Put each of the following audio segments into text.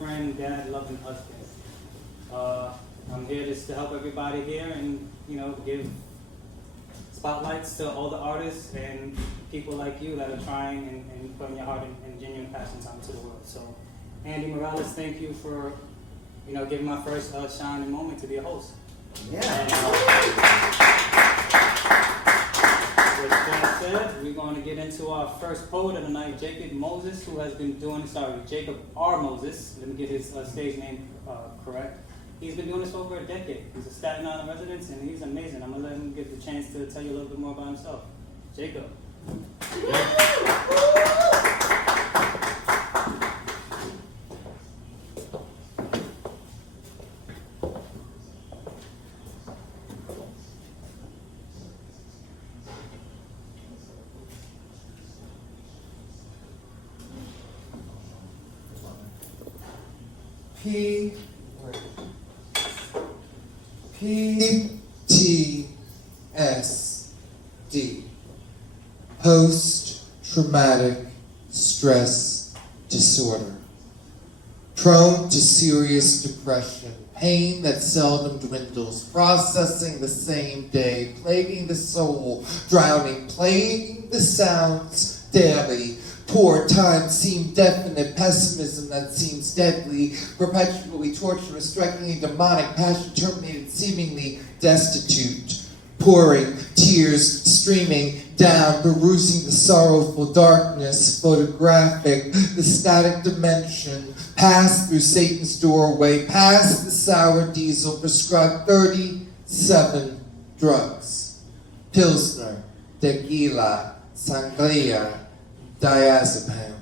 friend, dad, loving husband. I'm here just to help everybody here and, give spotlights to all the artists and people like you that are trying and putting your heart and genuine passions out into the world. So, Andy Morales, thank you for, giving my first shining moment to be a host. Yeah. With that said, we're going to get into our first poet of the night, Jacob Moses, who has been doing, Jacob R. Moses. Let me get his stage name correct. He's been doing this for over a decade. He's a Staten Island resident, and he's amazing. I'm going to let him get the chance to tell you a little bit more about himself. Jacob. PTSD, post-traumatic stress disorder, prone to serious depression, pain that seldom dwindles, processing the same day, plaguing the soul, drowning, plaguing the sounds daily. Poor times seem definite, pessimism that seems deadly, perpetually torturous, strikingly demonic, passion terminated, seemingly destitute, pouring, tears streaming down, perusing the sorrowful darkness, photographic, the static dimension, pass through Satan's doorway, past the sour diesel, prescribed 37 drugs, Pilsner, tequila, sangria, diazepam,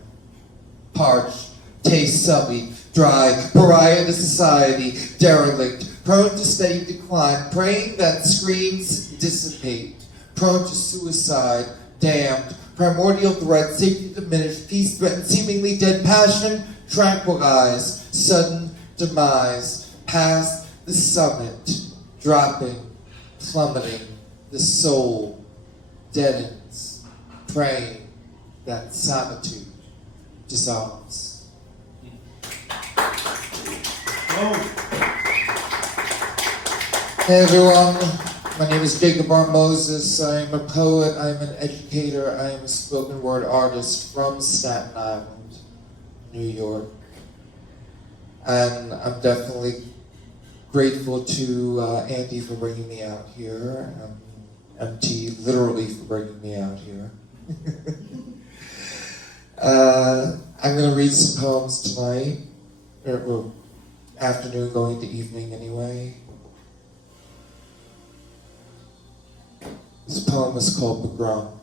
parched, taste sullied, dry, pariah to society, derelict, prone to steady decline, praying that screams dissipate, prone to suicide, damned, primordial threat, safety diminished, peace threatened, seemingly dead, passion tranquilized, sudden demise, past the summit, dropping, plummeting, the soul deadens, praying that solitude dissolves. Hey everyone, my name is Jacob R. Moses. I am a poet, I am an educator, I am a spoken word artist from Staten Island, New York. And I'm definitely grateful to Andy for bringing me out here, MT literally for bringing me out here. I'm going to read some poems tonight, or afternoon going to evening anyway. This poem is called Pogrom.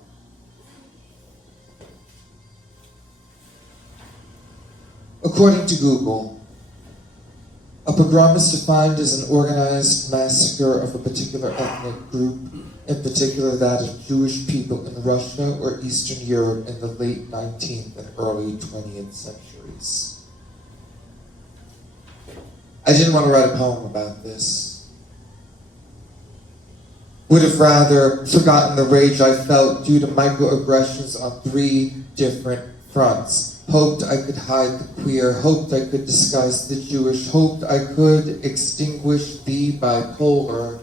According to Google, a pogrom is defined as an organized massacre of a particular ethnic group, in particular that of Jewish people in Russia or Eastern Europe in the late 19th and early 20th centuries. I didn't want to write a poem about this. Would have rather forgotten the rage I felt due to microaggressions on 3 different fronts. Hoped I could hide the queer, hoped I could disguise the Jewish, hoped I could extinguish the bipolar.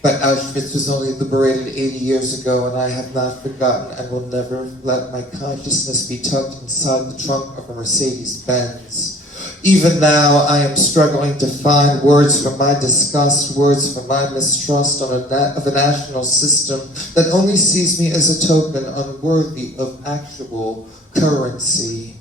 But Auschwitz was only liberated 80 years ago, and I have not forgotten and will never let my consciousness be tucked inside the trunk of a Mercedes-Benz. Even now, I am struggling to find words for my disgust, words for my mistrust of a national system that only sees me as a token unworthy of actual currency.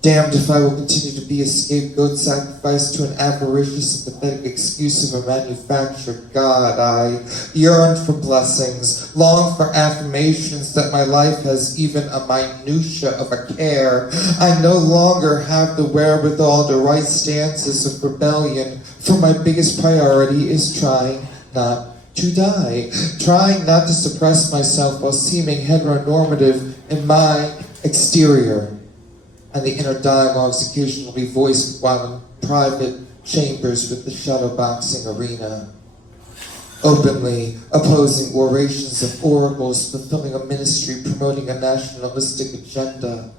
Damned if I will continue to be a scapegoat sacrificed to an avaricious and pathetic excuse of a manufactured God. I yearn for blessings, long for affirmations that my life has even a minutia of a care. I no longer have the wherewithal to write stanzas of rebellion, for my biggest priority is trying not to die, trying not to suppress myself while seeming heteronormative in my exterior. And the inner dialogues occasionally voiced while in private chambers with the shadowboxing arena. Openly opposing orations of oracles, fulfilling a ministry, promoting a nationalistic agenda.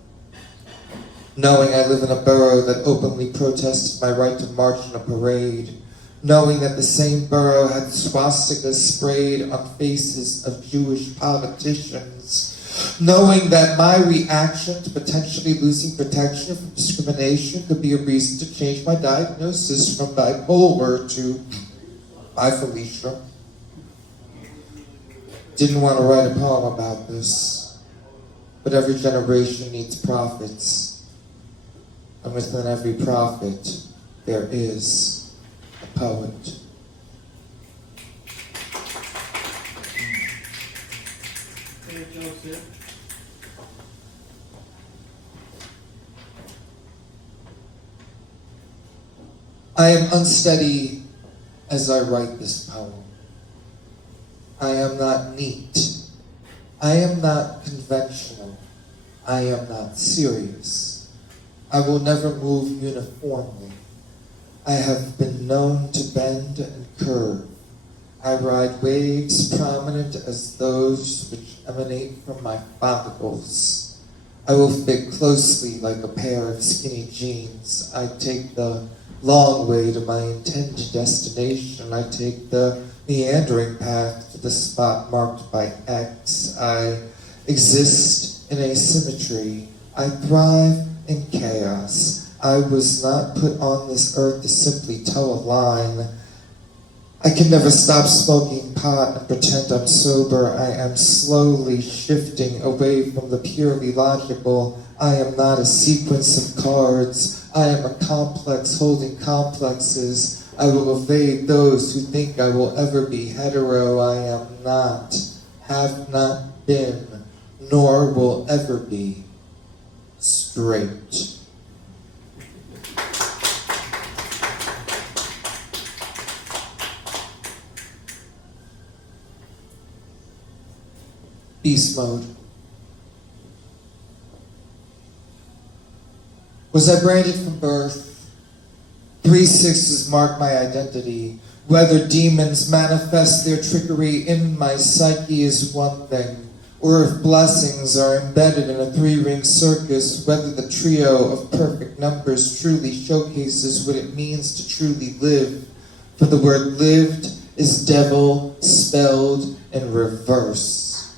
knowing I live in a borough that openly protested my right to march in a parade, knowing that the same borough had swastikas sprayed on faces of Jewish politicians, knowing that my reaction to potentially losing protection from discrimination could be a reason to change my diagnosis from bipolar to Felicia. Didn't want to write a poem about this, but every generation needs prophets, and within every prophet there is a poet. Hey, Joseph. I am unsteady as I write this poem. I am not neat. I am not conventional. I am not serious. I will never move uniformly. I have been known to bend and curve. I ride waves prominent as those which emanate from my follicles. I will fit closely like a pair of skinny jeans. I take the long way to my intended destination. I take the meandering path to the spot marked by X. I exist in asymmetry. I thrive in chaos. I was not put on this earth to simply toe a line. I can never stop smoking pot and pretend I'm sober. I am slowly shifting away from the purely logical. I am not a sequence of cards. I am a complex holding complexes. I will evade those who think I will ever be hetero. I am not, have not been, nor will ever be straight. Beast mode. Was I branded from birth? 3 6s mark my identity. Whether demons manifest their trickery in my psyche is one thing, or if blessings are embedded in a 3-ring circus, whether the trio of perfect numbers truly showcases what it means to truly live. For the word lived is devil spelled in reverse.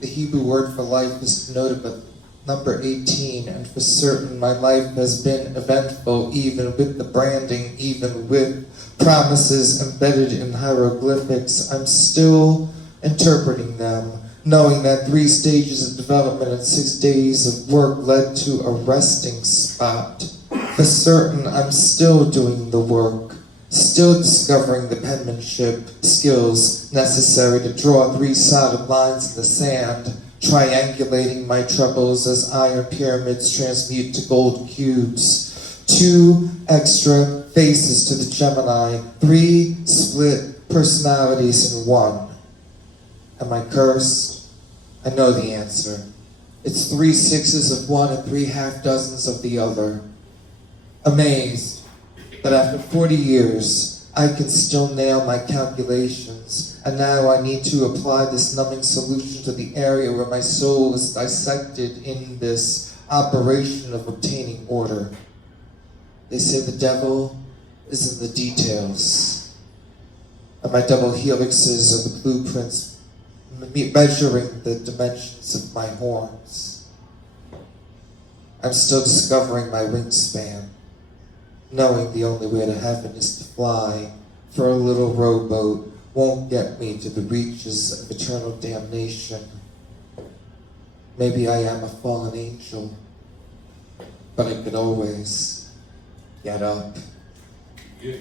The Hebrew word for life is denoted by number 18, and for certain my life has been eventful, even with the branding, even with promises embedded in hieroglyphics. I'm still interpreting them, knowing that 3 stages of development and 6 days of work led to a resting spot. For certain, I'm still doing the work, still discovering the penmanship skills necessary to draw 3 solid lines in the sand, triangulating my troubles as iron pyramids transmute to gold cubes. 2 extra faces to the Gemini, 3 split personalities in one. Am I cursed? I know the answer. It's 3 6s of one and 3 half-dozens of the other. Amazed that after 40 years, I can still nail my calculations, and now I need to apply this numbing solution to the area where my soul is dissected in this operation of obtaining order. They say the devil is in the details, and my double helixes are the blueprints measuring the dimensions of my horns. I'm still discovering my wingspan, knowing the only way to heaven is to fly, for a little rowboat won't get me to the reaches of eternal damnation. Maybe I am a fallen angel, but I could always get up. Yeah.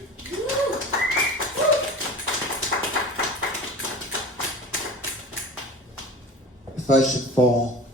If I should fall,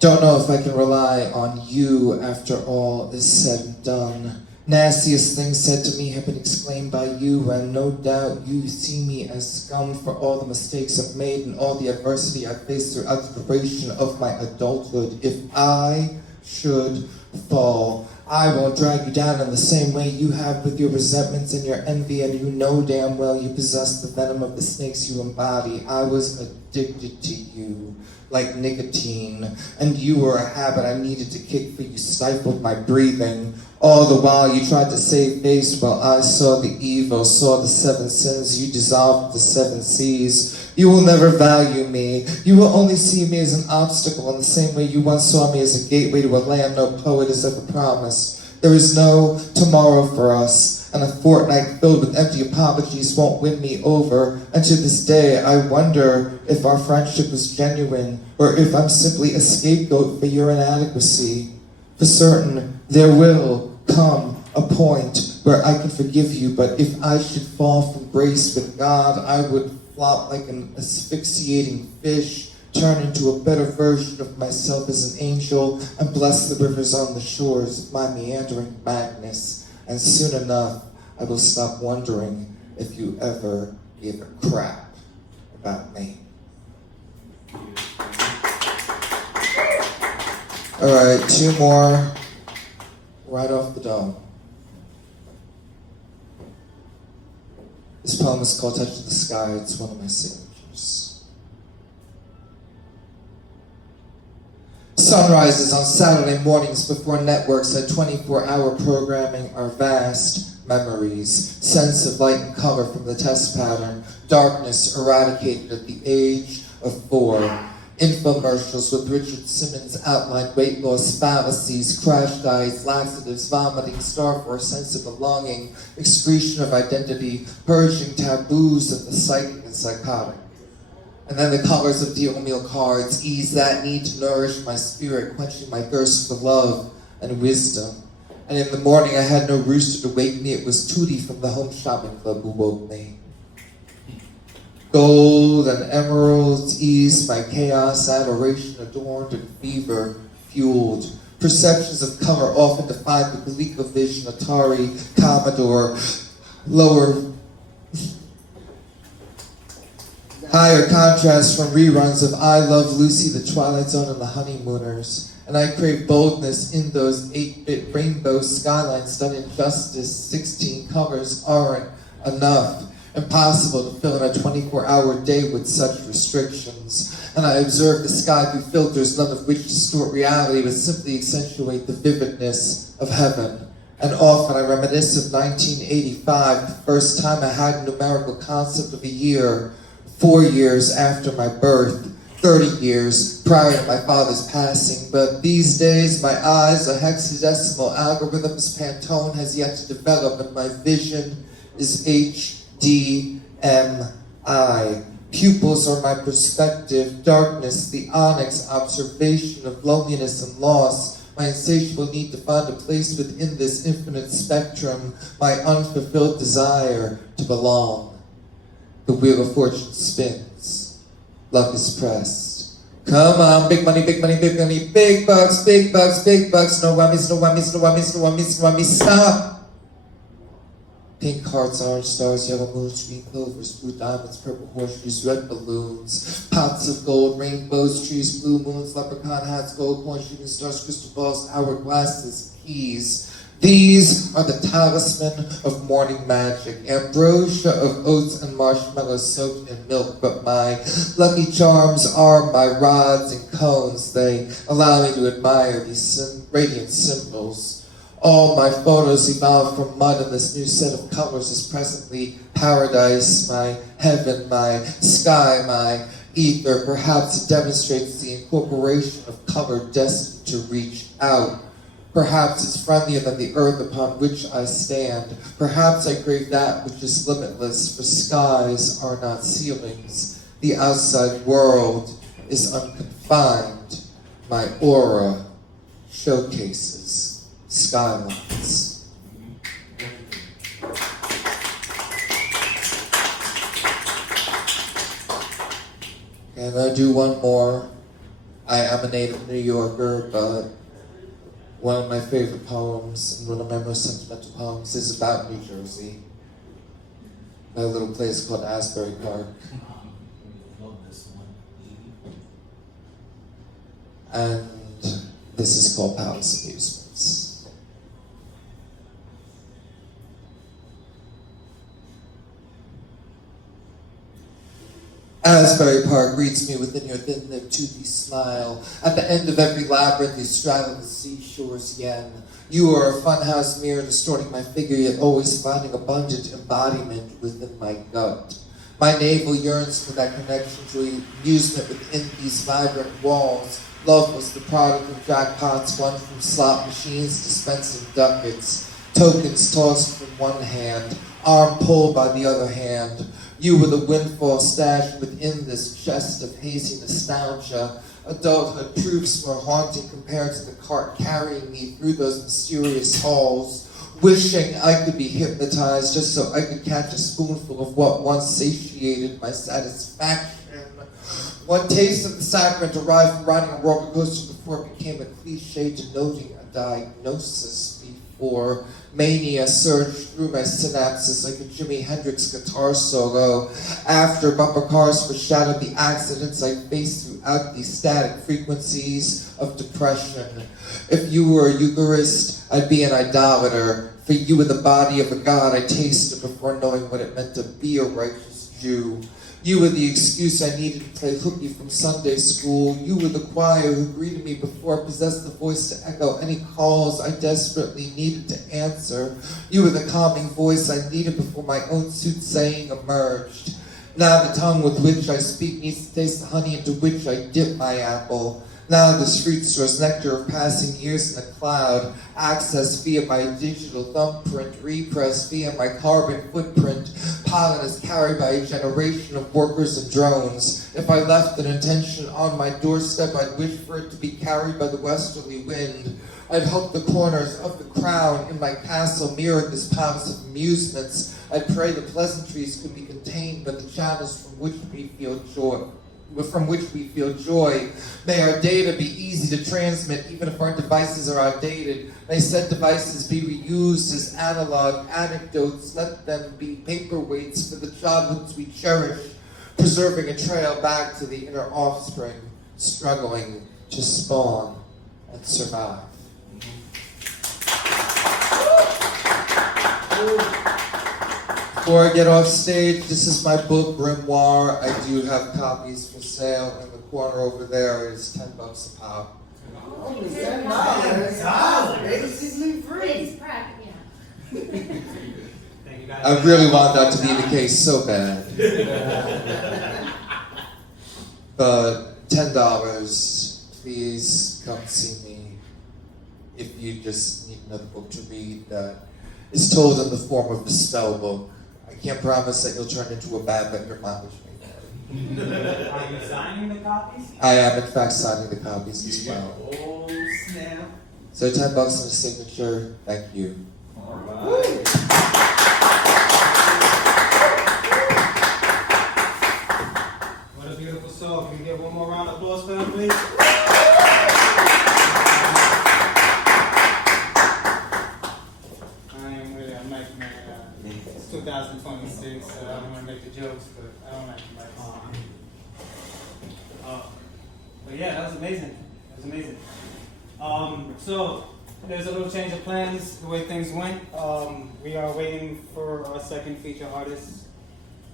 don't know if I can rely on you after all is said and done. Nastiest things said to me have been exclaimed by you, and no doubt you see me as scum for all the mistakes I've made and all the adversity I've faced throughout the duration of my adulthood. If I should fall, I won't drag you down in the same way you have with your resentments and your envy, and you know damn well you possess the venom of the snakes you embody. I was addicted to you. like nicotine, and you were a habit I needed to kick for you stifled my breathing. All the while you tried to save face while I saw the evil, saw the 7 sins, you dissolved the 7 seas. You will never value me. You will only see me as an obstacle in the same way you once saw me as a gateway to a land no poet has ever promised. There is no tomorrow for us, and a fortnight filled with empty apologies won't win me over. And to this day, I wonder if our friendship was genuine, or if I'm simply a scapegoat for your inadequacy. For certain, there will come a point where I can forgive you, but if I should fall from grace with God, I would flop like an asphyxiating fish, turn into a better version of myself as an angel, and bless the rivers on the shores of my meandering madness. And soon enough, I will stop wondering if you ever gave a crap about me. All right, 2 more right off the dome. This poem is called Touch of the Sky. It's one of my signatures. Sunrises on Saturday mornings before networks at 24-hour programming are vast memories, sense of light and color from the test pattern, darkness eradicated at the age of 4. Infomercials with Richard Simmons outlined weight loss fallacies, crash diets, laxatives, vomiting, starve for a sense of belonging, excretion of identity, purging taboos of the psychic and psychotic. And then the colors of the oatmeal cards ease that need to nourish my spirit, quenching my thirst for love and wisdom. And in the morning I had no rooster to wake me, it was Tootie from the Home Shopping Club who woke me. Gold and emeralds eased my chaos, adoration adorned and fever fueled. Perceptions of color often defined the ColecoVision, Atari, Commodore, lower, higher contrast from reruns of I Love Lucy, The Twilight Zone, and The Honeymooners. And I crave boldness in those 8-bit rainbow skylines done in justice. 16 colors aren't enough. Impossible to fill in a 24-hour day with such restrictions. And I observe the sky through filters, none of which distort reality, but simply accentuate the vividness of heaven. And often I reminisce of 1985, the first time I had a numerical concept of a year, 4 years after my birth, 30 years prior to my father's passing. But these days, my eyes are hexadecimal algorithms Pantone has yet to develop, and my vision is HDMI. Pupils are my perspective, darkness, the onyx observation of loneliness and loss, my insatiable need to find a place within this infinite spectrum, my unfulfilled desire to belong. The wheel of fortune spins. Luck is pressed. Come on, big money, big money, big money, big bucks, big bucks, big bucks. No whammies, no whammies, no whammies, no whammies, no whammies. Stop! Pink hearts, orange stars, yellow moons, green clovers, blue diamonds, purple horseshoes, red balloons, pots of gold, rainbows, trees, blue moons, leprechaun hats, gold coins, shooting stars, crystal balls, hourglasses, keys. These are the talisman of morning magic, ambrosia of oats and marshmallows soaked in milk, but my lucky charms are my rods and cones. They allow me to admire these radiant symbols. All my photos evolved from mud, and this new set of colors is presently paradise, my heaven, my sky, my ether. Perhaps it demonstrates the incorporation of color destined to reach out. Perhaps it's friendlier than the earth upon which I stand. Perhaps I crave that which is limitless, for skies are not ceilings. The outside world is unconfined. My aura showcases skylines. And I do one more. I am a native New Yorker, but one of my favorite poems and one of my most sentimental poems is about New Jersey. My little place called Asbury Park. And this is called Palace Amusements. Asbury Park greets me within your thin-lipped, toothy smile. At the end of every labyrinth, you straddle the seashore's yen. You are a funhouse mirror distorting my figure, yet always finding abundant embodiment within my gut. My navel yearns for that connection to amusement within these vibrant walls. Love was the product of jackpots won from slot machines dispensing ducats. Tokens tossed from one hand, arm pulled by the other hand. You were the windfall stashed within this chest of hazy nostalgia. Adulthood proofs more haunting compared to the cart carrying me through those mysterious halls, wishing I could be hypnotized just so I could catch a spoonful of what once satiated my satisfaction. One taste of the sacrament arrived from riding a roller coaster before it became a cliche denoting a diagnosis. Before mania surged through my synapses like a Jimi Hendrix guitar solo. After bumper cars foreshadowed the accidents I faced throughout the static frequencies of depression. If you were a Eucharist, I'd be an idolater. For you were the body of a god I tasted before knowing what it meant to be a righteous Jew. You were the excuse I needed to play hooky from Sunday school. You were the choir who greeted me before I possessed the voice to echo any calls I desperately needed to answer. You were the calming voice I needed before my own soothsaying emerged. Now the tongue with which I speak needs to taste the honey into which I dip my apple. Now this fruit stores nectar of passing years in a cloud, access via my digital thumbprint, repress via my carbon footprint, pollen is carried by a generation of workers and drones. If I left an intention on my doorstep, I'd wish for it to be carried by the westerly wind. I'd hope the corners of the crown in my castle mirrored this palace of amusements. I'd pray the pleasantries could be contained by the channels from which we feel joy. May our data be easy to transmit, even if our devices are outdated. May said devices be reused as analog anecdotes. Let them be paperweights for the childhoods we cherish, preserving a trail back to the inner offspring, struggling to spawn and survive. Before I get off stage, this is my book, Grimoire. I do have copies for sale. In the corner over there is $10 a pop. Only $10. Basically free. It's private, yeah. Thank you guys. I really want that to be the case so bad. But $10, please come see me if you just need another book to read that is told in the form of a spell book. I can't promise that you'll turn into a bad, but your mom is Are you signing the copies? I am, in fact, signing the copies as well. Oh, snap. So $10 and a signature. Thank you. All right. What a beautiful song. Can we get one more round of applause for them, please? I am really a nightmare. It's 2026, so I don't want to make the jokes, but I don't like to write songs. But yeah, that was amazing. That was amazing. So there's a little change of plans the way things went. We are waiting for our second feature artist.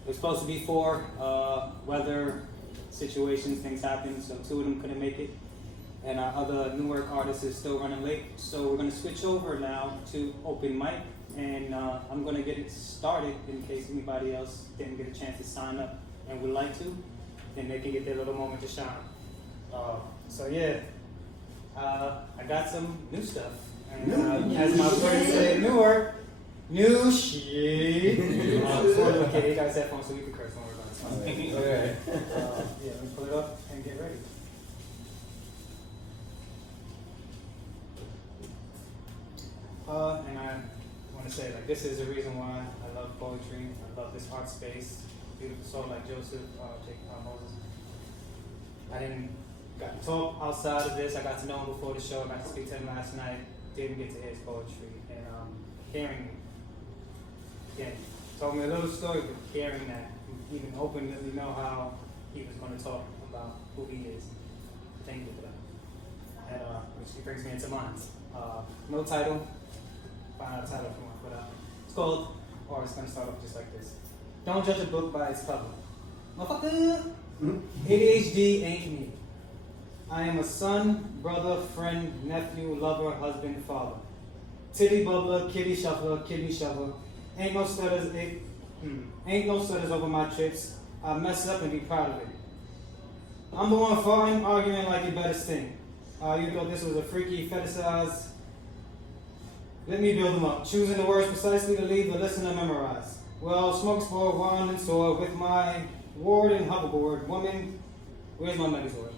It was supposed to be 4. Weather situations, things happened, so 2 of them couldn't make it. And our other Newark artist is still running late. So we're going to switch over now to open mic. And I'm going to get it started in case anybody else didn't get a chance to sign up and would like to. Then they can get their little moment to shine. So yeah, I got some new stuff. And as my friend said, Newark, new shit. Okay, you guys have fun so we can curse when we're done. Okay. Yeah, let me pull it up and get ready. And I want to say, like, this is the reason why I love poetry. I love this art space. Beautiful soul like Joseph, Moses. I didn't got to talk outside of this. I got to know him before the show. I got to speak to him last night. Didn't get to hear his poetry. And hearing, again, told me a little story, but hearing that, even openly know how he was going to talk about who he is. Thank you for that. And which brings me into mine. No title. Find out a title if you want to put out. It's called, or it's going to start off just like this. Don't judge a book by its cover. Motherfucker! ADHD ain't me. I am a son, brother, friend, nephew, lover, husband, father. Titty bubbler, kitty shuffler, kidney shoveler. Ain't no stutters over my trips. I mess up and be proud of it. I'm the one farting, arguing like you better sting. You thought this was a freaky fetishize. Let me build them up, choosing the words precisely to leave the listener memorized. Well, smoke spore, wand and sword, with my ward and hoverboard. Woman, where's my megazord?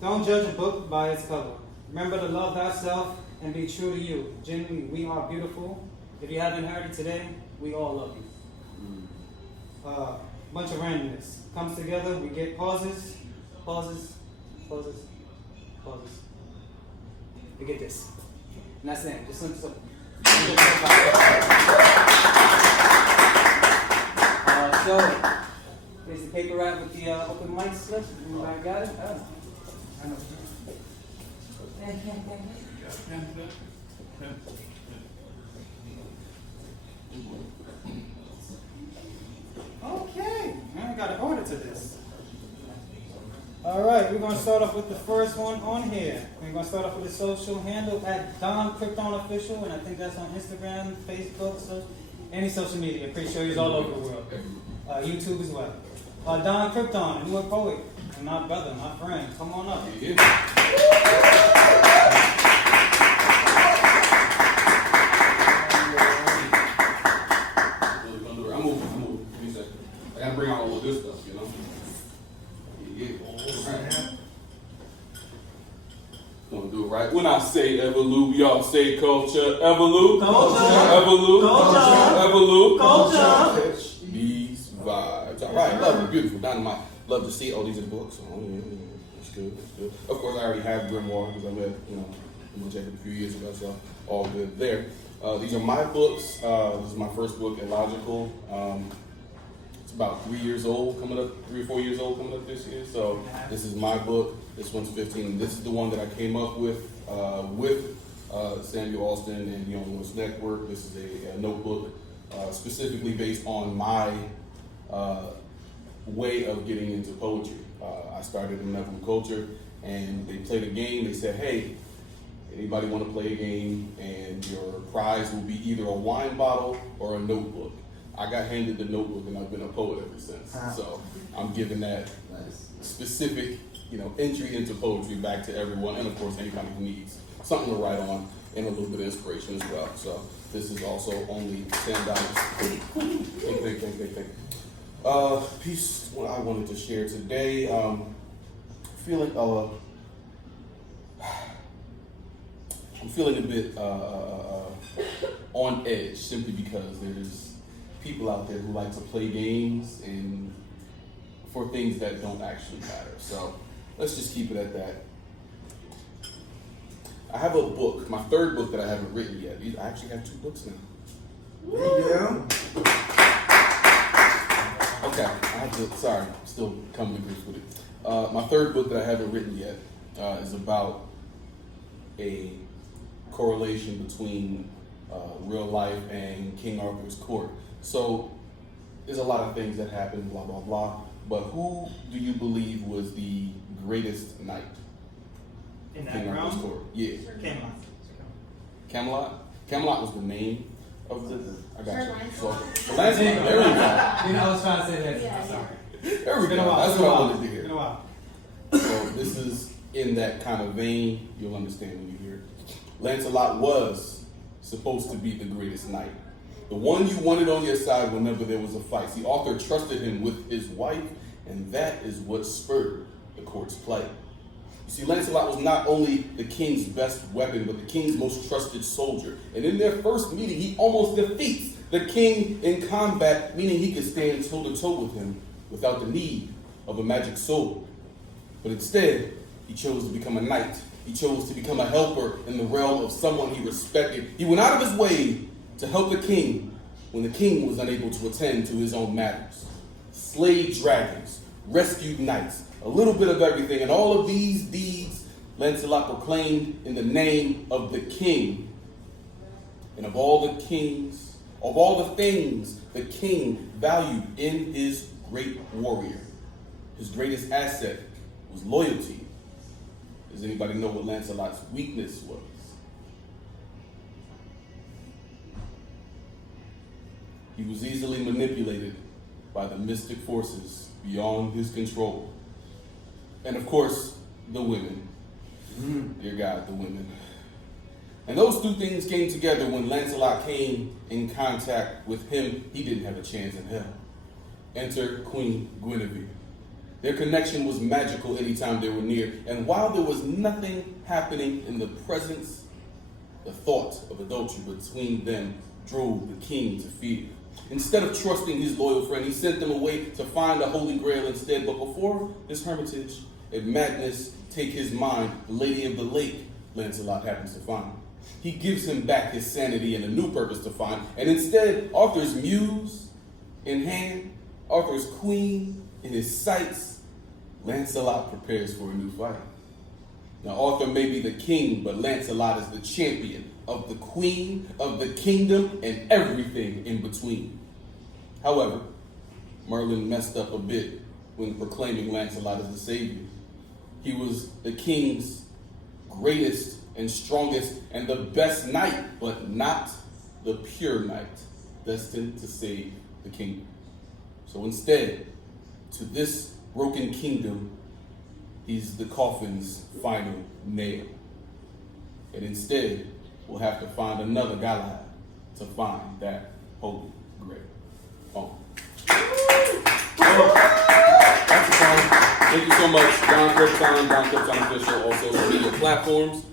Don't judge a book by its cover. Remember to love thyself and be true to you. Genuinely, we are beautiful. If you haven't heard it today, we all love you. Bunch of randomness comes together. We get pauses. We get this. And that's it. Just simple. So, here's the paper wrap with the open mic slip. Everybody got it? I know. Okay, I got an order to this. All right, we're going to start off with the first one on here. We're going to start off with the social handle at Don Krypton Official, and I think that's on Instagram, Facebook, so any social media. Pretty sure he's all over the world. YouTube as well. Don Krypton, you a poet, and my brother, my friend. Come on up. I gotta bring out all of this stuff, you know? Gonna do it right. When I say Evolute, y'all say culture. Evolute. Evolute. Culture. These vibes. All right, lovely, beautiful, dynamite. Love to see. Oh, these are the books. Oh, yeah. That's good. Of course, I already have Grimoire because I read, I'm check it a few years ago, so all good there. These are my books. This is my first book, Illogical. It's about 3 years old, 3 or 4 years old coming up this year. So this is my book. This one's 15. This is the one that I came up with Samuel Alston and the Young Ones Network. This is a notebook specifically based on my way of getting into poetry. I started in Unraveled Culture, and they played a game. They said, hey, anybody want to play a game, and your prize will be either a wine bottle or a notebook. I got handed the notebook, and I've been a poet ever since. So I'm giving that specific, entry into poetry back to everyone, and of course anybody who needs something to write on and a little bit of inspiration as well. So this is also only $10. Thank. Piece what I wanted to share today. I'm feeling a bit on edge simply because there's people out there who like to play games and for things that don't actually matter. So let's just keep it at that. I have a book, my third book that I haven't written yet. I actually have 2 books now. Yeah. Okay, still coming to grips with it. My third book that I haven't written yet is about a correlation between real life and King Arthur's court. So there's a lot of things that happen, blah, blah, blah. But who do you believe was the greatest knight? In that King Arthur's realm? court. Yeah. Camelot. Camelot was the name of the. I got you. So, Lancelot. there we go. I was trying to say that. Yeah. I'm sorry. There we It's been go. a while. That's what I wanted to hear. Been a while. So this is in that kind of vein. You'll understand when you hear it. Lancelot was supposed to be the greatest knight. The one you wanted on your side whenever there was a fight. See, Arthur trusted him with his wife, and that is what spurred the court's play. You see, Lancelot was not only the king's best weapon, but the king's most trusted soldier. And in their first meeting, he almost defeats the king in combat, meaning he could stand toe-to-toe with him without the need of a magic sword. But instead, he chose to become a knight. He chose to become a helper in the realm of someone he respected. He went out of his way to help the king when the king was unable to attend to his own matters. Slayed dragons, rescued knights, a little bit of everything, and all of these deeds Lancelot proclaimed in the name of the king. And of all the kings of all the things the king valued in his great warrior. His greatest asset was loyalty. Does anybody know what Lancelot's weakness was? He was easily manipulated by the mystic forces beyond his control. And of course, the women. Dear God, the women. And those two things came together when Lancelot came in contact with him. He didn't have a chance in hell. Enter Queen Guinevere. Their connection was magical anytime they were near. And while there was nothing happening in the presence, the thought of adultery between them drove the king to fear. Instead of trusting his loyal friend, he sent them away to find a holy grail instead. But before this hermitage and madness take his mind, the Lady of the Lake, Lancelot happens to find. He gives him back his sanity and a new purpose to find. And instead, Arthur's muse in hand, Arthur's queen in his sights, Lancelot prepares for a new fight. Now, Arthur may be the king, but Lancelot is the champion of the queen, of the kingdom, and everything in between. However, Merlin messed up a bit when proclaiming Lancelot as the savior. He was the king's greatest and strongest and the best knight, but not the pure knight, destined to save the kingdom. So instead, to this broken kingdom, he's the coffin's final nail. And instead, we'll have to find another Galahad to find that holy grail. That's the song. Thank you so much, Don Kirkton Official, all social media platforms.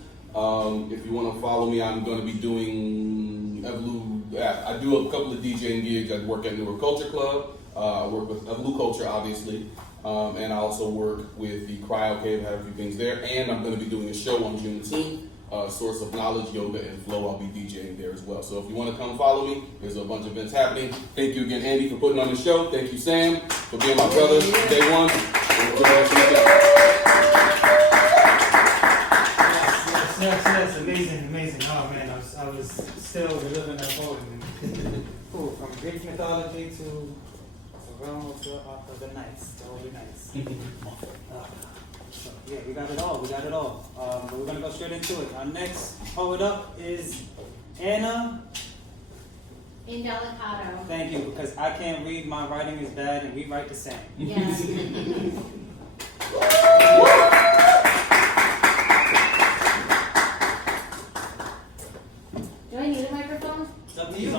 If you want to follow me, I'm going to be doing I do a couple of DJing gigs. I work at Newer Culture Club. I work with Evolu Culture, obviously. And I also work with the Cryo Cave. I have a few things there. And I'm going to be doing a show on Juneteenth, Source of Knowledge, Yoga, and Flow. I'll be DJing there as well. So if you want to come follow me, there's a bunch of events happening. Thank you again, Andy, for putting on the show. Thank you, Sam, for being my brother day one. Yes, amazing. Oh man, I was still reliving that poem. Cool, from Greek mythology to the realm of the knights, the holy knights. So, yeah, we got it all. But we're gonna go straight into it. Our next poet up is Anna. Indelicato. Thank you, because I can't read, my writing is bad, and we write the same. Yes. Do I need a microphone? It's up to you.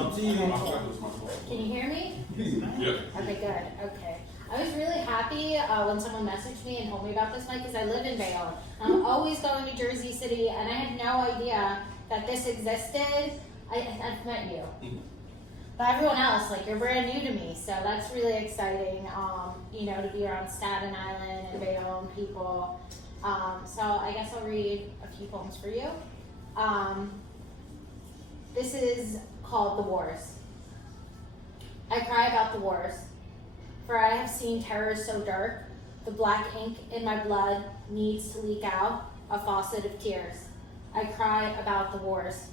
Can you hear me? Yeah. Okay, good. Okay. I was really happy when someone messaged me and told me about this mic because I live in Bayonne. I'm always going to Jersey City, and I had no idea that this existed. I've met you. But everyone else, like, you're brand new to me, so that's really exciting, to be around Staten Island and Bayonne people. So I guess I'll read a few poems for you. This is called The Wars. I cry about the wars, for I have seen terrors so dark, the black ink in my blood needs to leak out a faucet of tears. I cry about the wars.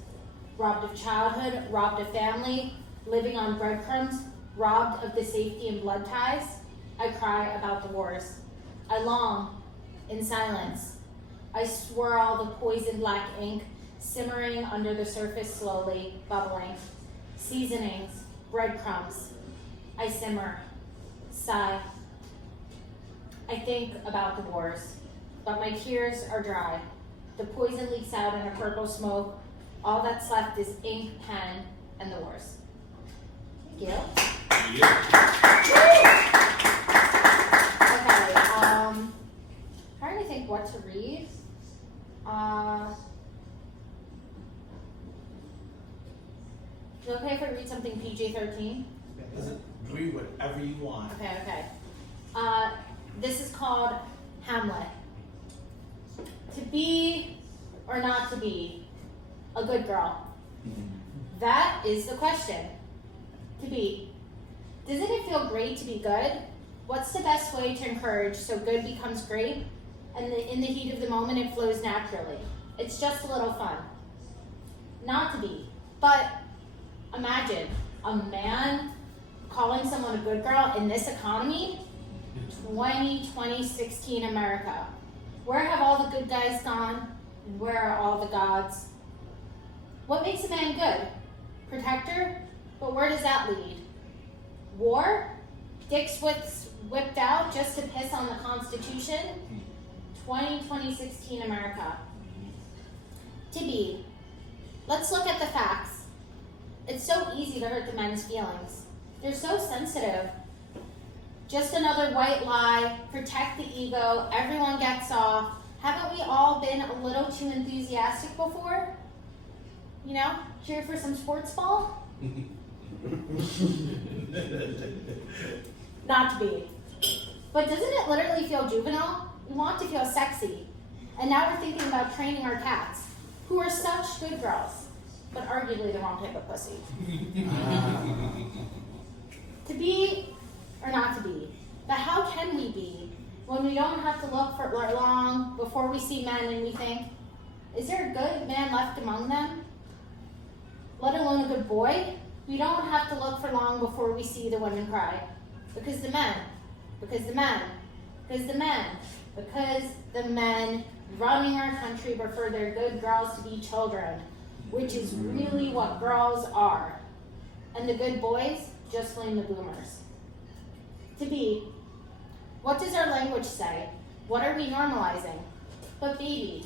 Robbed of childhood, robbed of family, living on breadcrumbs, robbed of the safety and blood ties. I cry about the wars. I long in silence. I swirl the poison black ink, simmering under the surface slowly, bubbling. Seasonings, breadcrumbs. I simmer, sigh. I think about the wars, but my tears are dry. The poison leaks out in a purple smoke. All that's left is ink, pen, and the wars. Thank you. Okay, trying to think what to read. Is it okay if I read something PG-13? Read whatever you want. Okay. This is called Hamlet. To be or not to be a good girl? That is the question. To be. Doesn't it feel great to be good? What's the best way to encourage so good becomes great? And in the heat of the moment, it flows naturally. It's just a little fun. Not to be. But imagine a man calling someone a good girl in this economy? 2016 America. Where have all the good guys gone? And where are all the gods? What makes a man good? Protector? But where does that lead? War? Dicks whipped out just to piss on the Constitution? 2016 America. To be. Let's look at the facts. It's so easy to hurt the men's feelings. They're so sensitive. Just another white lie, protect the ego, everyone gets off. Haven't we all been a little too enthusiastic before? You know, cheer for some sports ball? Not to be. But doesn't it literally feel juvenile? We want to feel sexy. And now we're thinking about training our cats, who are such good girls, but arguably the wrong type of pussy. To be or not to be. But how can we be when we don't have to look for long before we see men and we think, is there a good man left among them? Let alone a good boy? We don't have to look for long before we see the women cry. Because the men running our country prefer their good girls to be children, which is really what girls are. And the good boys just blame the boomers. To be, what does our language say? What are we normalizing? But baby,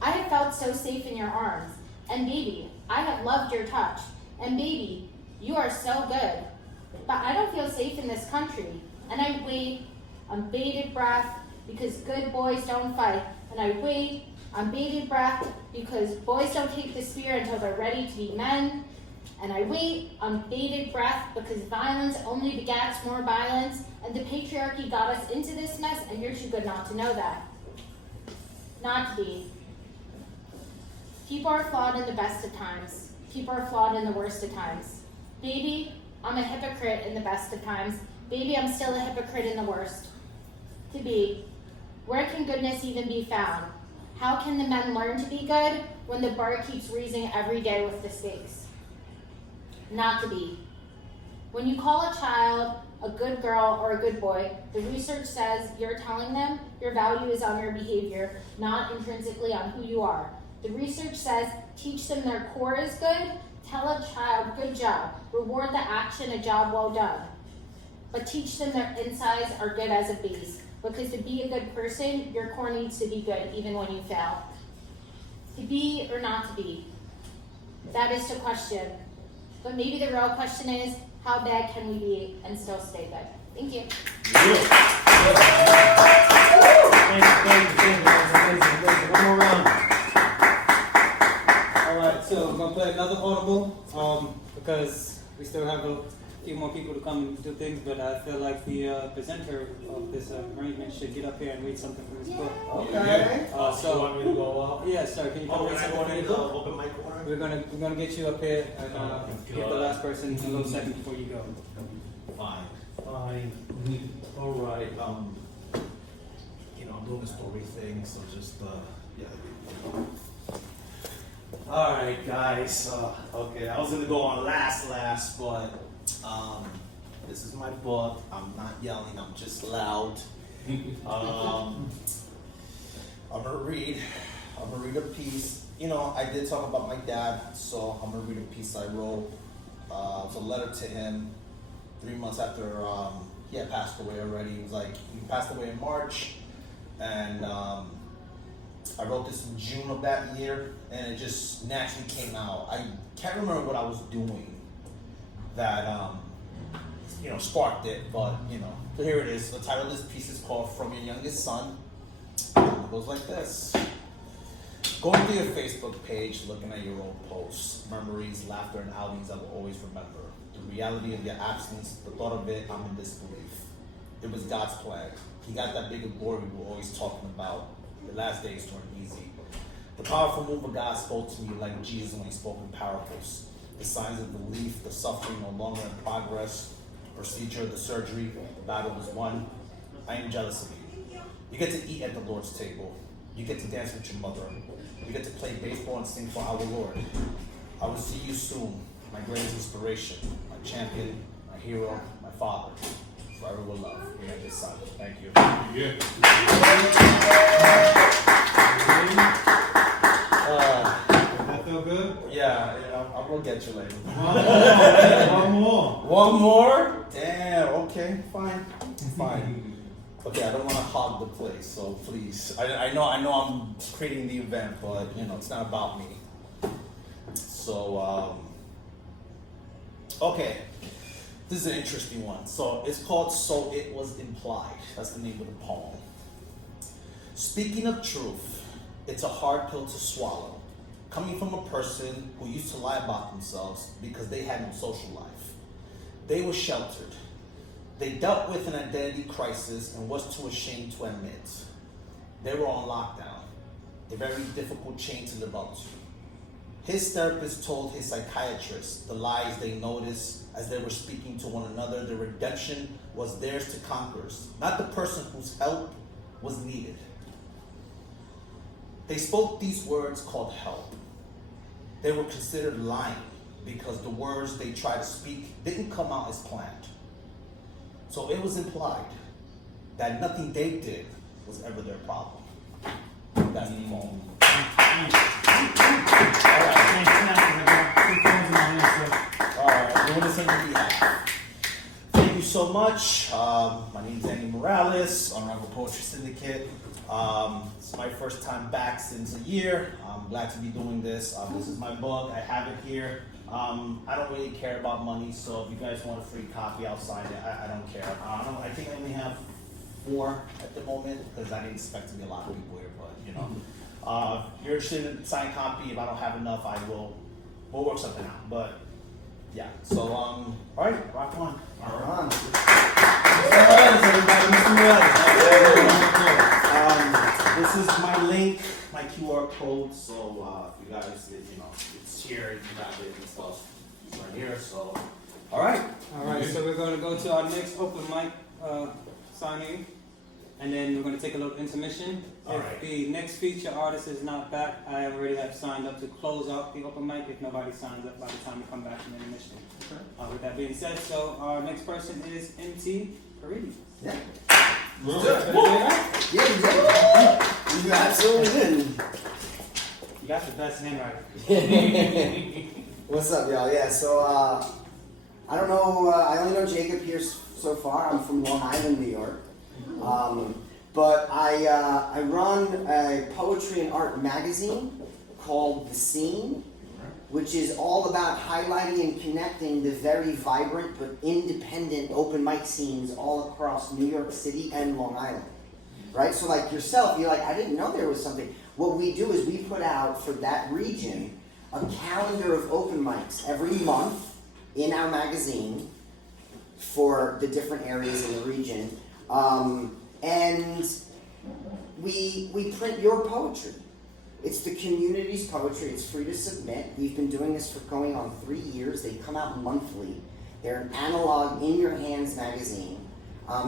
I have felt so safe in your arms. And baby, I have loved your touch. And baby, you are so good. But I don't feel safe in this country. And I wait on bated breath because good boys don't fight. And I wait on bated breath because boys don't take the spear until they're ready to be men. And I wait on bated breath because violence only begats more violence. And the patriarchy got us into this mess, and you're too good not to know that. Not to be. People are flawed in the best of times. People are flawed in the worst of times. Baby, I'm a hypocrite in the best of times. Baby, I'm still a hypocrite in the worst. To be. Where can goodness even be found? How can the men learn to be good when the bar keeps raising every day with the stakes? Not to be. When you call a child a good girl or a good boy, the research says you're telling them your value is on your behavior, not intrinsically on who you are. The research says teach them their core is good, tell a child good job, reward the action a job well done. But teach them their insides are good as a base, because to be a good person, your core needs to be good even when you fail. To be or not to be, that is the question. But maybe the real question is, how bad can we be and still stay good? Thank you. Amazing. One more round. Alright, so we're going to play another audible because we still have a few more people to come and do things, but I feel like the presenter of this arrangement should get up here and read something from his book. Okay. So, you want me to go up? Yeah, sir, can you come read something from your book? Open mic corner? We're gonna get you up here and give the last person a little second before you go. Fine. All right. I'm doing the story thing, so just yeah. All right, guys. Okay, I was gonna go on last, but this is my book. I'm not yelling. I'm just loud. I'm gonna read a piece. I did talk about my dad, so I'm gonna read a piece I wrote. It was a letter to him 3 months after he had passed away already. It was like he passed away in March, and I wrote this in June of that year, and it just naturally came out. I can't remember what I was doing that sparked it, but so here it is. The title of this piece is called "From Your Youngest Son." It goes like this. Going through your Facebook page, looking at your old posts, memories, laughter, and outings I will always remember. The reality of your absence, the thought of it, I'm in disbelief. It was God's plan. He got that big glory we were always talking about. The last days weren't easy. The powerful move of God spoke to me like Jesus when he spoke in parables. The signs of relief, the suffering no longer in progress, the procedure, the surgery, the battle was won. I am jealous of you. You get to eat at the Lord's table. You get to dance with your mother. You get to play baseball and sing for our Lord. I will see you soon. my greatest inspiration, my champion, my hero, my father. Forever will love. Here at this side. Thank you. Yeah. That feel good? Yeah, I will get you later. One more. One more? Damn, okay, fine. Fine. Okay, I don't want to hog the place, so please. I know I'm creating the event, but it's not about me. So, okay. This is an interesting one. So it's called So It Was Implied. That's the name of the poem. Speaking of truth, it's a hard pill to swallow. Coming from a person who used to lie about themselves because they had no social life. They were sheltered. They dealt with an identity crisis and was too ashamed to admit. They were on lockdown, a very difficult chain to live up to. His therapist told his psychiatrist the lies they noticed as they were speaking to one another. The redemption was theirs to conquer, not the person whose help was needed. They spoke these words called help. They were considered lying because the words they tried to speak didn't come out as planned. So it was implied that nothing they did was ever their problem. That's the poem. Alright, I'm doing this on your behalf. Thank you so much. My name is Andy Morales, Unraveled Poetry Syndicate. It's my first time back since a year. I'm glad to be doing this. This is my book. I have it here. I don't really care about money, so if you guys want a free copy, I'll sign it. I don't care. I think I only have 4 at the moment because I didn't expect to be a lot of people here, but if you're interested in a signed copy, if I don't have enough, we'll work something out. But yeah, so all right, rock on. This is my link, my QR code. So if you guys, it's here. You got it and stuff. It's right here. So all right. So we're going to go to our next open mic signing, and then we're going to take a little intermission. If the next feature artist is not back, I already have signed up to close out the open mic if nobody signs up by the time we come back from intermission. With that being said, so our next person is MT Paridi. Yeah. You You absolutely did. got the best handwriting. What's up, y'all? Yeah, so I don't know. I only know Jacob here so far. I'm from Long Island, New York. But I run a poetry and art magazine called The Scene, which is all about highlighting and connecting the very vibrant but independent open mic scenes all across New York City and Long Island. Right? So like yourself, you're like, I didn't know there was something. What we do is we put out for that region a calendar of open mics every month in our magazine for the different areas in the region. And we print your poetry. It's the community's poetry. It's free to submit. We've been doing this for going on 3 years. They come out monthly. They're an analog, in-your-hands magazine.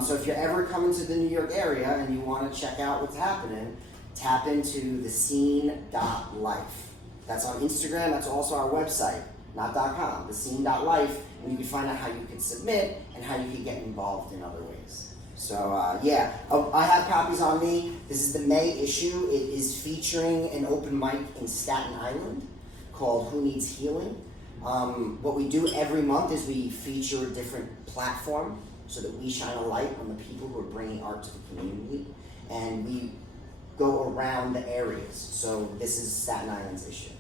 So if you're ever coming to the New York area and you want to check out what's happening, tap into thescene.life. That's on Instagram. That's also our website, not .com, thescene.life, and you can find out how you can submit and how you can get involved in other ways. So I have copies on me. This is the May issue. It is featuring an open mic in Staten Island called Who Needs Healing. What we do every month is we feature a different platform so that we shine a light on the people who are bringing art to the community, and we go around the areas. So this is Staten Island's issue.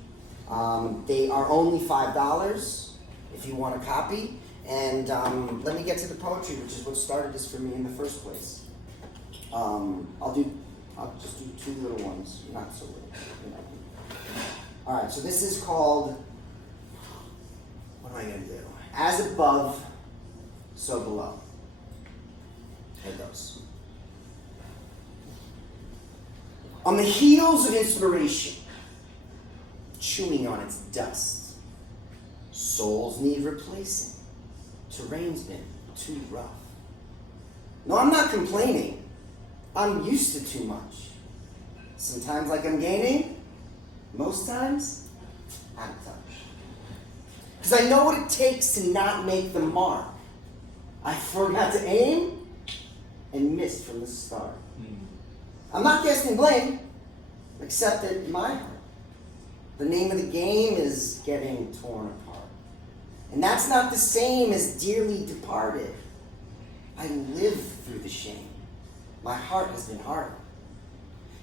They are only $5 if you want a copy. And let me get to the poetry, which is what started this for me in the first place. I'll just do 2 little ones, not so little. All right, so this is called, what am I going to do? As above, so below. Here it goes. On the heels of inspiration, chewing on its dust, souls need replacing. Terrain's been too rough. No, I'm not complaining. I'm used to too much. Sometimes like I'm gaining, most times, out of touch. Because I know what it takes to not make the mark. I forgot to aim and missed from the start. I'm not casting blame, except that in my heart, the name of the game is getting torn apart. And that's not the same as dearly departed. I live through the shame. My heart has been hardened.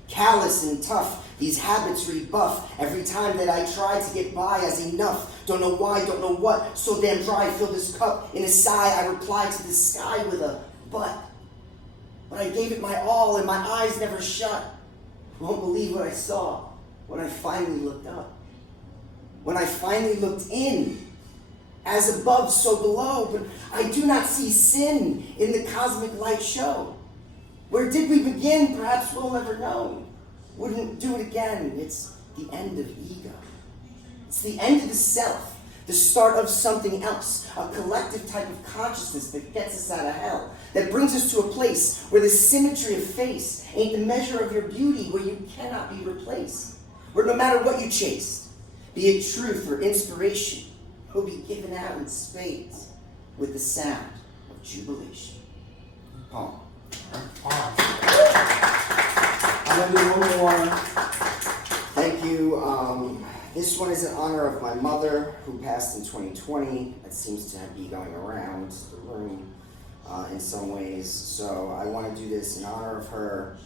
Callous and tough, these habits rebuff every time that I try to get by as enough. Don't know why, don't know what, so damn dry, fill this cup. In a sigh, I reply to the sky with a but. But I gave it my all and my eyes never shut. Won't believe what I saw when I finally looked up. When I finally looked in, as above, so below, but I do not see sin in the cosmic light show. Where did we begin? Perhaps we'll never know. Wouldn't do it again. It's the end of ego. It's the end of the self, the start of something else, a collective type of consciousness that gets us out of hell, that brings us to a place where the symmetry of face ain't the measure of your beauty, where you cannot be replaced, where no matter what you chased, be it truth or inspiration, will be given out in spades with the sound of jubilation. Poem. I'm going to do one more. Thank you. This one is in honor of my mother, who passed in 2020. It seems to be going around the room in some ways. So I want to do this in honor of her.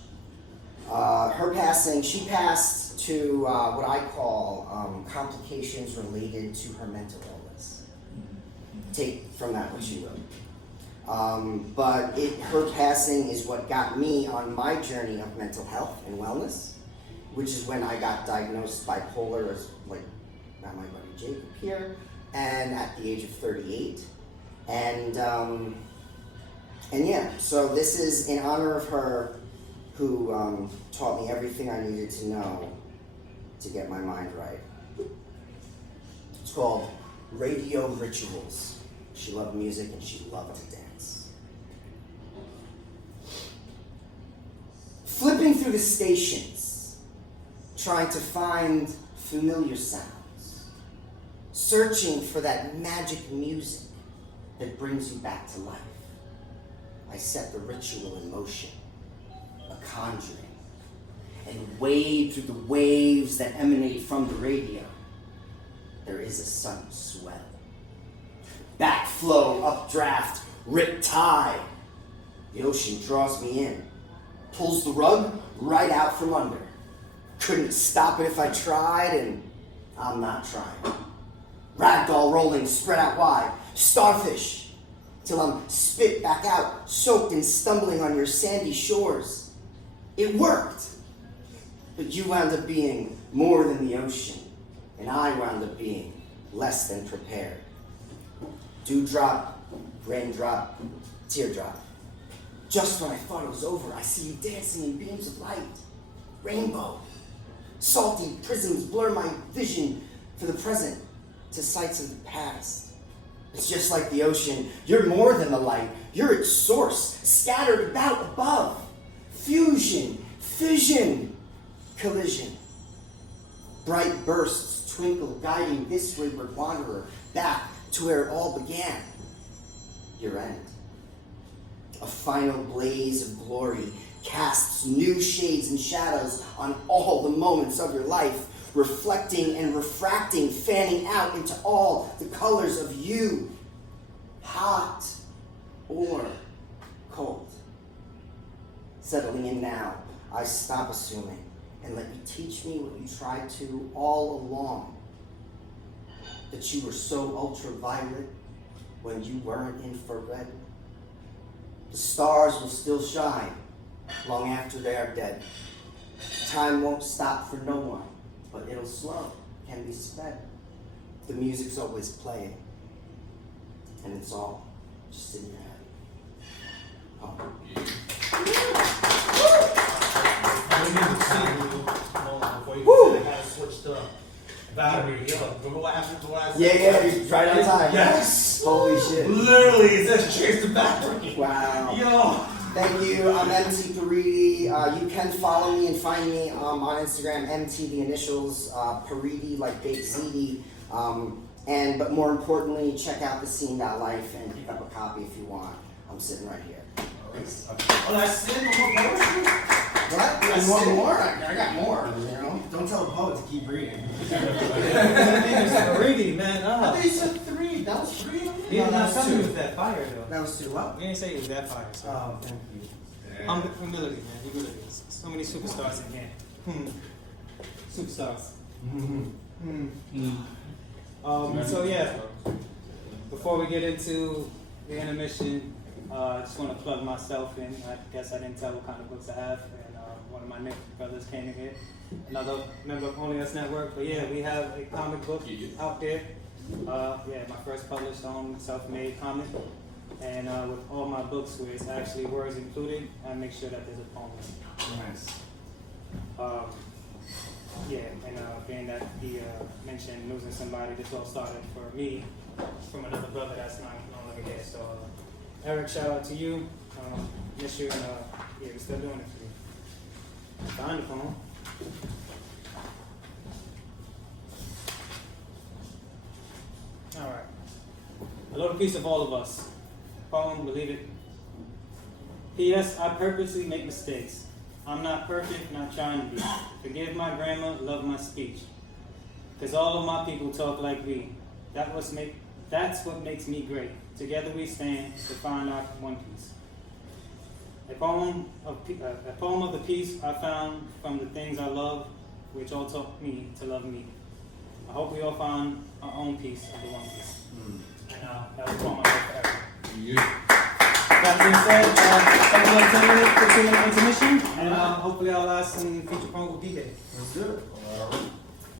Her passing, she passed to what I call complications related to her mental illness. Take from that what you will. But her passing is what got me on my journey of mental health and wellness, which is when I got diagnosed bipolar, as like not my buddy Jacob here, and at the age of 38. And yeah, so this is in honor of her, who taught me everything I needed to know to get my mind right. It's called Radio Rituals. She loved music and she loved to dance. Flipping through the stations, trying to find familiar sounds, searching for that magic music that brings you back to life. I set the ritual in motion, a conjuring, and wade through the waves that emanate from the radio. There is a sudden swell. Backflow, updraft, rip tide. The ocean draws me in, pulls the rug right out from under. Couldn't stop it if I tried, and I'm not trying. Ragdoll rolling, spread out wide, starfish, till I'm spit back out, soaked and stumbling on your sandy shores. It worked, but you wound up being more than the ocean, and I wound up being less than prepared. Dewdrop, raindrop, teardrop. Just when I thought it was over, I see you dancing in beams of light. Rainbow. Salty prisms blur my vision for the present to sights of the past. It's just like the ocean. You're more than the light. You're its source, scattered about above. Fusion, fission, collision. Bright bursts twinkle, guiding this wayward wanderer back to where it all began. Your end. A final blaze of glory casts new shades and shadows on all the moments of your life, reflecting and refracting, fanning out into all the colors of you, hot or cold. Settling in now, I stop assuming and let you teach me what you tried to all along. That you were so ultraviolet when you weren't infrared. The stars will still shine long after they are dead. Time won't stop for no one, but it'll slow, can be sped. The music's always playing, and it's all just in your head. Before you I gotta switch the battery. Yo, remember what happened to what I said? Yeah, you're right on time. Yes. Holy shit. Literally, it says change the battery. Wow. Yo. Thank you. I'm MT Paridi. You can follow me and find me on Instagram, MT, the initials, Paridi, like Big ZD. But more importantly, check out thescene.life and pick up a copy if you want. I'm sitting right here. Oh, that's it? No more poetry? What? That's You want it? more? I got more. You know, don't tell the poet to keep reading. Reading, man. I thought you said 3. That was 3? You No, didn't that was tell me it 2. was that fire though. That was 2. What? You didn't say it was that fire. So. Oh, thank you. Humility, man. Humility. So many superstars in here. Superstars. So yeah, before we get into the intermission, I just want to plug myself in. I guess I didn't tell what kind of books I have, and one of my Nick brothers came in here, another member of Only Us Network. But yeah, we have a comic book out there. Yeah, my first published own self-made comic, and with all my books where it's actually words included, I make sure that there's a poem. Nice. Yeah, and being that he mentioned losing somebody, this all started for me from another brother that's no longer here. So, Eric, shout out to you. Miss you, and yeah, we're still doing it for you. Find the poem. All right. A little piece of all of us. Poem, believe it. P.S. I purposely make mistakes. I'm not perfect, not trying to be. Forgive my grammar, love my speech. Cause all of my people talk like we. That's what makes me great. Together we stand to find our one piece. A poem of the piece I found from the things I love, which all taught me to love me. I hope we all find our own piece of the one piece. And that was a poem I wrote for Eric. That being said, 15 minute intermission, and hopefully our last and feature poem will be here. Let's do it.